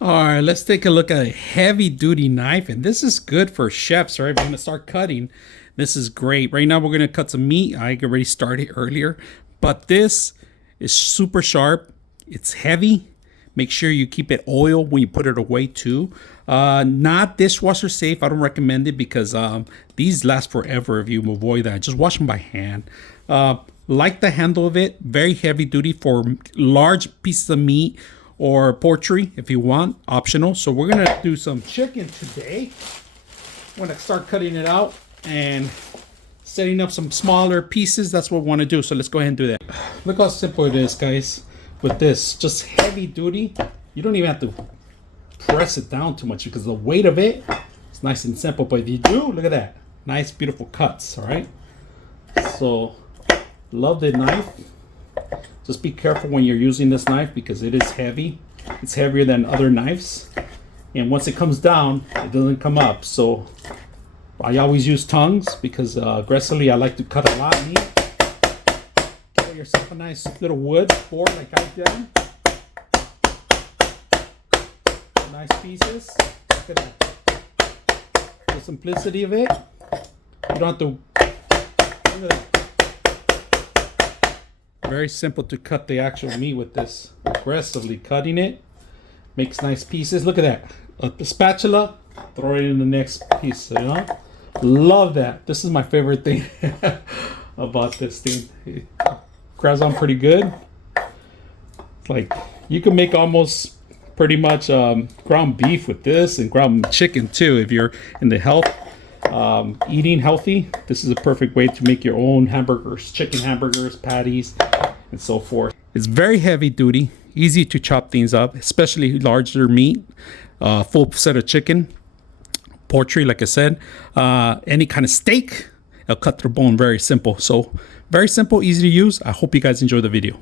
All right, let's take a look at a heavy duty knife. And this is good for chefs, right? We're going to start cutting. This is great. Right now, we're going to cut some meat. I already started earlier, but this is super sharp. It's heavy. Make sure you keep it oil when you put it away too. Not dishwasher safe. I don't recommend it because these last forever if you avoid that. Just wash them by hand. Like the handle of it, very heavy duty for large pieces of meat or poultry if you want, optional. So we're gonna do some chicken today. I'm gonna start cutting it out and setting up some smaller pieces. That's what we want to do. So let's go ahead and do that. Look how simple it is, guys. With this, just heavy duty. You don't even have to press it down too much because the weight of it is nice and simple. But if you do, look at that. Nice, beautiful cuts, all right? So, love the knife. Just be careful when you're using this knife because it is heavy. It's heavier than other knives. And once it comes down, it doesn't come up. So, I always use tongues because aggressively I like to cut a lot of meat. Get yourself a nice little wood board like I've done. Nice pieces. Look at that. The simplicity of it. You don't have to. Look at that. Very simple to cut the actual meat with this. Aggressively cutting it. Makes nice pieces. Look at that. A spatula. Throw it in the next piece. You know? Love that. This is my favorite thing about this thing. It grabs on pretty good. Like you can make almost pretty much ground beef with this and ground chicken too if you're in the health eating healthy. This is a perfect way to make your own hamburgers, chicken hamburgers, patties, and so forth. It's very heavy duty, easy to chop things up, especially larger meat, full set of chicken, poultry, like I said, any kind of steak. It'll cut through bone. Very simple. So very simple, easy to use. I hope you guys enjoy the video.